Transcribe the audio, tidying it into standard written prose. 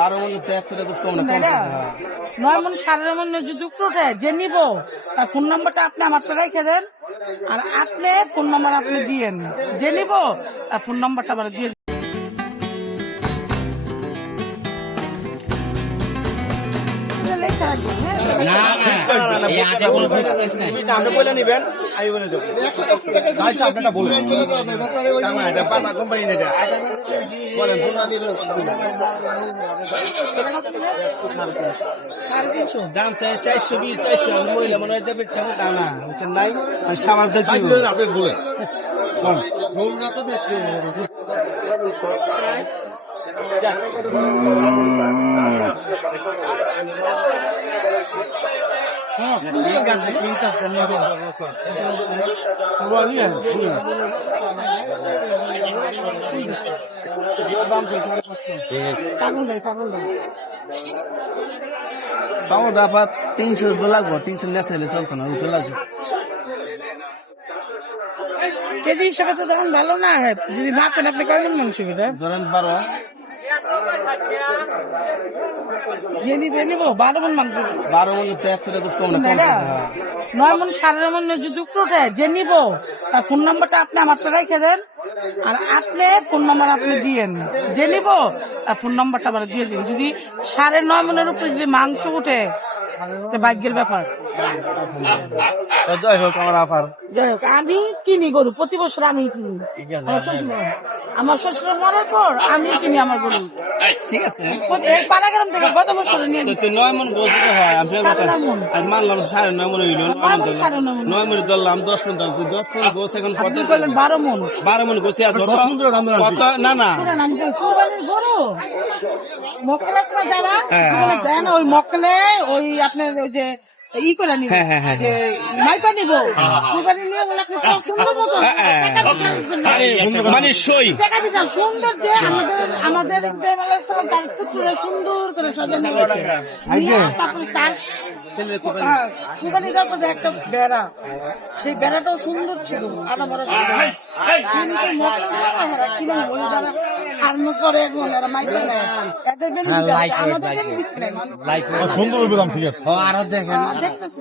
12 মন তো 100 টাকা কম না। 9 মন 9.5 মন যদি উঠে যে নিব তার ফোন নাম্বারটা আপনি আমার সাথে রেখে দেন, আর আপনি ফোন নাম্বার আপনি দিয়েন, যে নিব তার ফোন নাম্বারটা আমার দিয়ে লেখা রাখবেন। আপনি বলে নিবেন, আমি বলে দেবো। আপনারা বলুন এটা পাটা কোম্পানি না, এটা বলেন দাম চাই 420 400 মহিলা মনে হয় দেবে তা না বুঝছেন নাই সামার দেখি আপনি বলেন না তো দেখি ঠিক আছে কিনতেছে পাবো দাপা 300 লাগবো, 300 নেশা হলে চলতো না, উঠে লাগবে কেজি হিসাবে তো তখন ভালো না হয়। যদি মাপেন আপনি কয়জন মানুষ ধরেন 12 যে নিবে নিব 12 মন মাংস। 12 মন তো 100 টাকা কম না। 9 মন 9.5 মন যদি উঠে যে নিব তার ফোন নাম্বারটা আপনি আমার সাথে রেখে দেন, আর আপনি ফোন নাম্বার আপনি দিয়েন, যে নিব তার ফোন নাম্বারটা আমার দিয়ে দিন। যদি 9.5 মনের উপরে যদি মাংস উঠে ভাগ্যের ব্যাপার। যাই হোক আমার আফার, যাই হোক আমি কিনি গরু প্রতি বছর, আমি কিনি। আমার শ্বশুর মরার পর আমি কিনি আমার গরু। ঠিক আছে এই পাড়াগ্রাম থেকে গত বছর নিয়ে 9 মন গোছ দিতে হয়। আমি মানলাম 9.5 মন হইল, 9 মন ধরলাম 10 মন, 10 মন গোছ এখন কত? 12 মন। 12 মন গোছে আছে কত? না না কুরবানির গরু মক্কেল আছে না যারা দেন, ওই মক্কেলে ওই আপনার ওই যে ই করে নিব, মাইপা নিব, কুরবানি নিয়ে বলে আপনি সুন্দর মতো মানে সই টাকা দিতাম সুন্দর যে আমাদের দায়িত্ব করে সুন্দর করে সাজানো হয়েছে। তারপরে তার কুরবানি দেওয়ার পর একটা বেড়া, সেই বেড়াটাও সুন্দর ছিল, আদা বড় করে এবং এরা মাইপা নেয়, এদের বেনিফিট আছে, আমাদের বেনিফিট নেই। সুন্দর ঠিক আছে। দেখতেছি